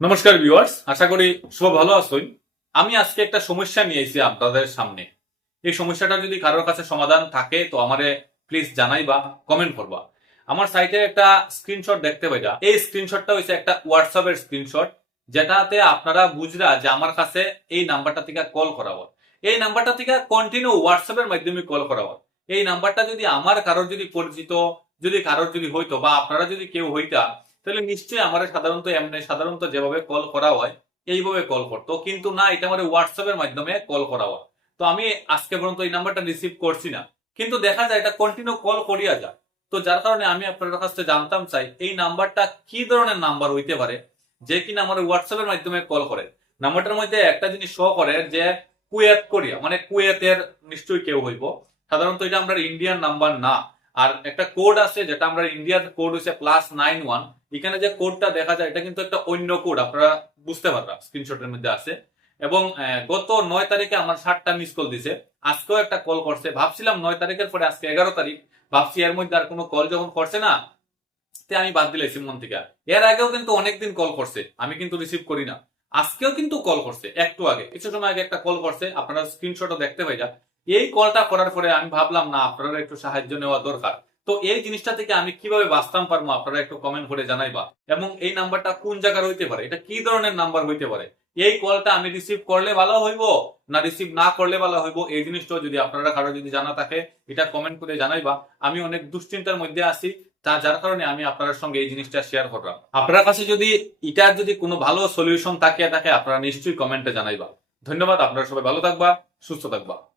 নমস্কার ভিউয়ার্স, আশা করি সব ভালো আছেন আমি আজকে একটা সমস্যা নিয়ে এসেছি আপনাদের সামনে। এই সমস্যাটা যদি কারোর কাছে সমাধান থাকে, তো আমারে প্লিজ জানাইবা কমেন্ট করবা। আমার সাইটে একটা স্ক্রিনশট দেখতে পাইরা এই স্ক্রিনশটটা হচ্ছে একটা হোয়াটসঅ্যাপের স্ক্রিনশট যেটাতে আপনারা বুঝরা যে আমার কাছে এই নাম্বারটা থেকে কল করা হয় এই নাম্বারটা থেকে কন্টিনিউ হোয়াটসঅ্যাপের মাধ্যমে কল করা হয় এই নাম্বারটা যদি আমার কারোর যদি পরিচিত, যদি কারোর যদি হইতো বা আপনারা যদি কেউ হইতা তাহলে নিশ্চয়ই আমার সাধারণত এমনি সাধারণত যেভাবে কল করা হয়, এইভাবে কল করতো। কিন্তু না, এটা আমার হোয়াটসঅ্যাপের মাধ্যমে কল করা হয়। তো আমি আজকে পর্যন্ত এই নাম্বারটা রিসিভ করছি না। কিন্তু দেখা যায় এটা কন্টিনিউ কল করিয়া যায় তো যার কারণে আমি আপনার কাছ জানতাম চাই, এই নাম্বারটা কি ধরনের নাম্বার হইতে পারে, যে কিনা আমার হোয়াটসঅ্যাপের মাধ্যমে কল করে। নাম্বারটার মধ্যে একটা জিনিস শো করে যে কুয়েত কোরিয়া মানে কুয়েতের নিশ্চয়ই কেউ হইব। সাধারণত এটা আমরা ইন্ডিয়ান নাম্বার না। আর একটা কোড আছে যেটা আমরা ইন্ডিয়ার কোড হচ্ছে প্লাস নাইন ওয়ান এখানে যে কোডটা দেখা যায়, এটা কিন্তু একটা অন্য কোড আপনারা বুঝতে পারবেন স্ক্রিনশটের মধ্যে আছে। এবং গত নয় তারিখে আমার ষাটটা মিস কল দিছে। আজকেও একটা কল করছে। ভাবছিলাম নয় তারিখের পরে আজকে এগারো তারিখ। ভাবছি এর মধ্যে আর কোনো কল যখন করছে না, তে আমি বাদ দিলাইছি মন থেকে। এর আগেও কিন্তু অনেকদিন কল করছে। আমি কিন্তু রিসিভ করি না। আজকেও কিন্তু কল করছে, একটু আগে। কিছু সময় আগে একটা কল করছে। আপনারা স্ক্রিনশটও দেখতে পাই যা এই কলটা করার পরে আমি ভাবলাম, না, আপনারা একটু সাহায্য নেওয়া দরকার। তো এই জিনিসটা থেকে আমি কীভাবে বাঁচতাম পারব, আপনারা একটু কমেন্ট করে জানাইবা। এবং এই নাম্বারটা কোন জায়গার হইতে পারে? এটা কি ধরনের নাম্বার হইতে পারে? এই কলটা আমি রিসিভ করলে ভালো হইব, না রিসিভ না করলে ভালো হইব? এই জিনিসটা যদি আপনারা কারও যদি জানা থাকে, এটা কমেন্ট করে জানাইবা। আমি অনেক দুশ্চিন্তার মধ্যে আছি, তা যার কারণে আমি আপনার সঙ্গে এই জিনিসটা শেয়ার করলাম। আপনার কাছে যদি এটার যদি কোনো ভালো সলিউশন থাকে থাকে, আপনারা নিশ্চয়ই কমেন্টে জানাইবা। ধন্যবাদ, আপনারা সবাই ভালো থাকবা, সুস্থ থাকবা।